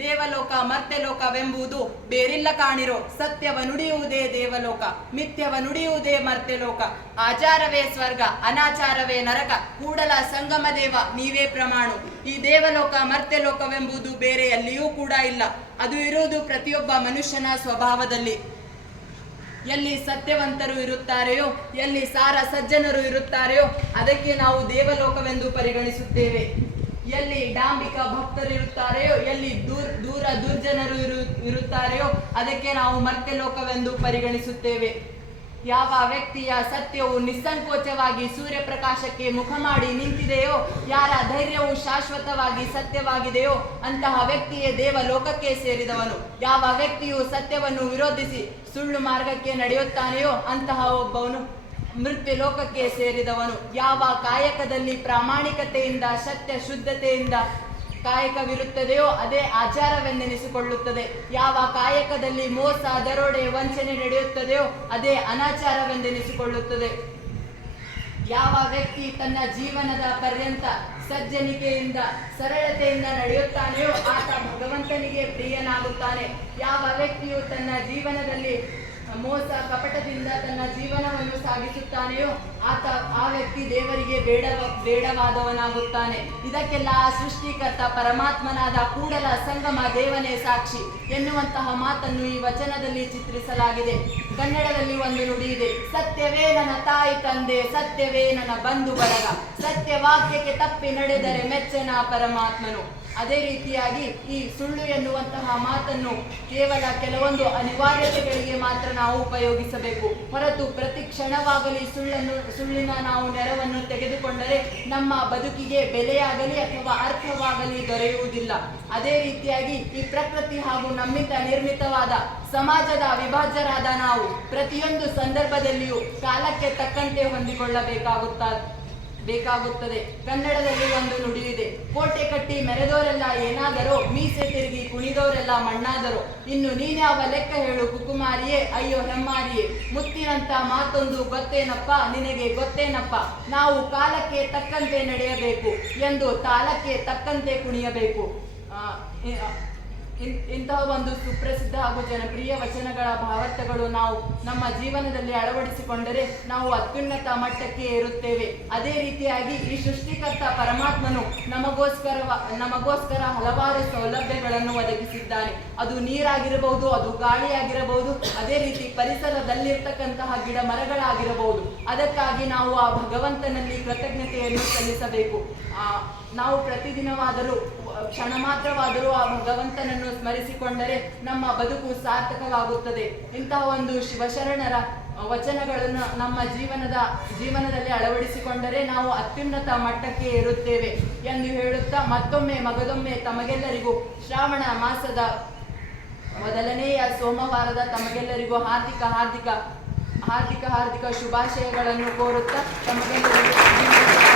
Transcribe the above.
ದೇವಲೋಕ ಮರ್ತ್ಯಲೋಕವೆಂಬುದು ಬೇರಿಲ್ಲ ಕಾಣಿರೋ. ಸತ್ಯವ ನುಡಿಯುವುದೇ ದೇವಲೋಕ, ಮಿಥ್ಯವ ನುಡಿಯುವುದೇ ಮರ್ತ್ಯಲೋಕ. ಆಚಾರವೇ ಸ್ವರ್ಗ, ಅನಾಚಾರವೇ ನರಕ. ಕೂಡಲ ಸಂಗಮ ದೇವ ನೀವೇ ಪ್ರಮಾಣು. ಈ ದೇವಲೋಕ ಮರ್ತ್ಯಲೋಕವೆಂಬುದು ಬೇರೆ ಎಲ್ಲಿಯೂ ಕೂಡ ಇಲ್ಲ. ಅದು ಇರುವುದು ಪ್ರತಿಯೊಬ್ಬ ಮನುಷ್ಯನ ಸ್ವಭಾವದಲ್ಲಿ. ಎಲ್ಲಿ ಸತ್ಯವಂತರು ಇರುತ್ತಾರೆಯೋ, ಎಲ್ಲಿ ಸಾರ ಸಜ್ಜನರು ಇರುತ್ತಾರೆಯೋ ಅದಕ್ಕೆ ನಾವು ದೇವಲೋಕವೆಂದು ಪರಿಗಣಿಸುತ್ತೇವೆ. ಎಲ್ಲಿ ಡಾಂಬಿಕ ಭಕ್ತರಿರುತ್ತಾರೆಯೋ, ಎಲ್ಲಿ ದೂರ ದುರ್ಜನರು ಇರುತ್ತಾರೆಯೋ ಅದಕ್ಕೆ ನಾವು ಮರ್ತ್ಯಲೋಕವೆಂದು ಪರಿಗಣಿಸುತ್ತೇವೆ. ಯಾವ ವ್ಯಕ್ತಿಯ ಸತ್ಯವು ನಿಸ್ಸಂಕೋಚವಾಗಿ ಸೂರ್ಯಪ್ರಕಾಶಕ್ಕೆ ಮುಖ ಮಾಡಿ ನಿಂತಿದೆಯೋ, ಯಾರ ಧೈರ್ಯವು ಶಾಶ್ವತವಾಗಿ ಸತ್ಯವಾಗಿದೆಯೋ ಅಂತಹ ವ್ಯಕ್ತಿಯೇ ದೇವಲೋಕಕ್ಕೆ ಸೇರಿದವನು. ಯಾವ ವ್ಯಕ್ತಿಯು ಸತ್ಯವನ್ನು ವಿರೋಧಿಸಿ ಸುಳ್ಳು ಮಾರ್ಗಕ್ಕೆ ನಡೆಯುತ್ತಾನೆಯೋ ಅಂತಹ ಒಬ್ಬವನು ಮೃತ್ಯು ಲೋಕಕ್ಕೆ ಸೇರಿದವನು. ಯಾವ ಕಾಯಕದಲ್ಲಿ ಪ್ರಾಮಾಣಿಕತೆಯಿಂದ ಸತ್ಯ ಶುದ್ಧತೆಯಿಂದ ಕಾಯಕವಿರುತ್ತದೆಯೋ ಅದೇ ಆಚಾರವೆಂದೆನಿಸಿಕೊಳ್ಳುತ್ತದೆ. ಯಾವ ಕಾಯಕದಲ್ಲಿ ಮೋಸ ದರೋಡೆ ವಂಚನೆ ನಡೆಯುತ್ತದೆಯೋ ಅದೇ ಅನಾಚಾರವೆಂದೆನಿಸಿಕೊಳ್ಳುತ್ತದೆ. ಯಾವ ವ್ಯಕ್ತಿ ತನ್ನ ಜೀವನದ ಪರ್ಯಂತ ಸಜ್ಜನಿಕೆಯಿಂದ ಸರಳತೆಯಿಂದ ನಡೆಯುತ್ತಾನೆಯೋ ಆತ ಭಗವಂತನಿಗೆ ಪ್ರಿಯನಾಗುತ್ತಾನೆ. ಯಾವ ವ್ಯಕ್ತಿಯು ತನ್ನ ಜೀವನದಲ್ಲಿ ಮೋಸ ಕಪಟದಿಂದ ತನ್ನ ಜೀವನವನ್ನು ಸಾಗಿಸುತ್ತಾನೆಯೋ ಆ ವ್ಯಕ್ತಿ ದೇವರಿಗೆ ಬೇಡವಾದವನಾಗುತ್ತಾನೆ. ಇದಕ್ಕೆಲ್ಲ ಸೃಷ್ಟಿಕರ್ತ ಪರಮಾತ್ಮನಾದ ಕೂಡಲ ಸಂಗಮ ದೇವನೇ ಸಾಕ್ಷಿ ಎನ್ನುವಂತಹ ಮಾತನ್ನು ಈ ವಚನದಲ್ಲಿ ಚಿತ್ರಿಸಲಾಗಿದೆ. ಕನ್ನಡದಲ್ಲಿ ಒಂದು ನುಡಿ ಇದೆ, ಸತ್ಯವೇ ನನ್ನ ತಾಯಿ ತಂದೆ, ಸತ್ಯವೇ ನನ್ನ ಬಂಧು ಬಳಗ, ಸತ್ಯವಾಕ್ಯಕ್ಕೆ ತಪ್ಪಿ ನಡೆದರೆ ಮೆಚ್ಚನ ಪರಮಾತ್ಮನು. ಅದೇ ರೀತಿಯಾಗಿ ಈ ಸುಳ್ಳು ಎನ್ನುವಂತಹ ಮಾತನ್ನು ಕೇವಲ ಕೆಲವೊಂದು ಅನಿವಾರ್ಯತೆಗಳಿಗೆ ಮಾತ್ರ ನಾವು ಉಪಯೋಗಿಸಬೇಕು ಹೊರತು ಪ್ರತಿ ಕ್ಷಣವಾಗಲಿ ಸುಳ್ಳಿನ ನಾವು ನೆರವನ್ನು ತೆಗೆದುಕೊಂಡರೆ ನಮ್ಮ ಬದುಕಿಗೆ ಬೆಲೆಯಾಗಲಿ ಅಥವಾ ಅರ್ಥವಾಗಲಿ ದೊರೆಯುವುದಿಲ್ಲ. ಅದೇ ರೀತಿಯಾಗಿ ಈ ಪ್ರಕೃತಿ ಹಾಗೂ ನಮ್ಮಿಂದ ನಿರ್ಮಿತವಾದ ಸಮಾಜದ ಅವಿಭಾಜ್ಯರಾದ ನಾವು ಪ್ರತಿಯೊಂದು ಸಂದರ್ಭದಲ್ಲಿಯೂ ಕಾಲಕ್ಕೆ ತಕ್ಕಂತೆ ಹೊಂದಿಕೊಳ್ಳಬೇಕಾಗುತ್ತದೆ. ಕನ್ನಡದಲ್ಲಿ ಒಂದು ನುಡಿ ಇದೆ, ಕೋಟೆ ಕಟ್ಟಿ ಮೆರೆದೋರೆಲ್ಲ ಏನಾದರೋ, ಮೀಸೆ ತಿರುಗಿ ಕುಣಿದೋರೆಲ್ಲ ಮಣ್ಣಾದರೋ, ಇನ್ನು ನೀನ್ಯಾವ ಲೆಕ್ಕ ಹೇಳು ಕುಕುಮಾರಿಯೇ, ಅಯ್ಯೋ ಹೆಮ್ಮಾರಿಯೇ, ಮುತ್ತಿನಂತ ಮಾತೊಂದು ಗೊತ್ತೇನಪ್ಪ ನಿನಗೆ ಗೊತ್ತೇನಪ್ಪ, ನಾವು ಕಾಲಕ್ಕೆ ತಕ್ಕಂತೆ ನಡೆಯಬೇಕು ಎಂದು ತಾಳಕ್ಕೆ ತಕ್ಕಂತೆ ಕುಣಿಯಬೇಕು. ಇಂತಹ ಒಂದು ಸುಪ್ರಸಿದ್ಧ ಹಾಗೂ ಜನಪ್ರಿಯ ವಚನಗಳ ಭಾವಾರ್ಥಗಳು ನಾವು ನಮ್ಮ ಜೀವನದಲ್ಲಿ ಅಳವಡಿಸಿಕೊಂಡರೆ ನಾವು ಅತ್ಯುನ್ನತ ಮಟ್ಟಕ್ಕೆ ಏರುತ್ತೇವೆ. ಅದೇ ರೀತಿಯಾಗಿ ಈ ಸೃಷ್ಟಿಕರ್ತ ಪರಮಾತ್ಮನು ನಮಗೋಸ್ಕರ ಹಲವಾರು ಸೌಲಭ್ಯಗಳನ್ನು ಒದಗಿಸಿದ್ದಾನೆ. ಅದು ನೀರಾಗಿರಬಹುದು, ಅದು ಗಾಳಿಯಾಗಿರಬಹುದು, ಅದೇ ರೀತಿ ಪರಿಸರದಲ್ಲಿರ್ತಕ್ಕಂತಹ ಗಿಡ ಮರಗಳಾಗಿರಬಹುದು. ಅದಕ್ಕಾಗಿ ನಾವು ಆ ಭಗವಂತನಲ್ಲಿ ಕೃತಜ್ಞತೆಯನ್ನು ಸಲ್ಲಿಸಬೇಕು. ನಾವು ಪ್ರತಿದಿನವಾದರೂ ಕ್ಷಣ ಮಾತ್ರವಾದರೂ ಆ ಭಗವಂತನನ್ನು ಸ್ಮರಿಸಿಕೊಂಡರೆ ನಮ್ಮ ಬದುಕು ಸಾರ್ಥಕವಾಗುತ್ತದೆ. ಇಂತಹ ಒಂದು ಶಿವಶರಣರ ವಚನಗಳನ್ನು ನಮ್ಮ ಜೀವನದಲ್ಲಿ ಅಳವಡಿಸಿಕೊಂಡರೆ ನಾವು ಅತ್ಯುನ್ನತ ಮಟ್ಟಕ್ಕೆ ಏರುತ್ತೇವೆ ಎಂದು ಹೇಳುತ್ತಾ ಮತ್ತೊಮ್ಮೆ ಮಗದೊಮ್ಮೆ ತಮಗೆಲ್ಲರಿಗೂ ಶ್ರಾವಣ ಮಾಸದ ಮೊದಲನೆಯ ಸೋಮವಾರದ ತಮಗೆಲ್ಲರಿಗೂ ಹಾರ್ದಿಕ ಶುಭಾಶಯಗಳನ್ನು ಕೋರುತ್ತಾ ತಮಗೆಲ್ಲರಿಗೂ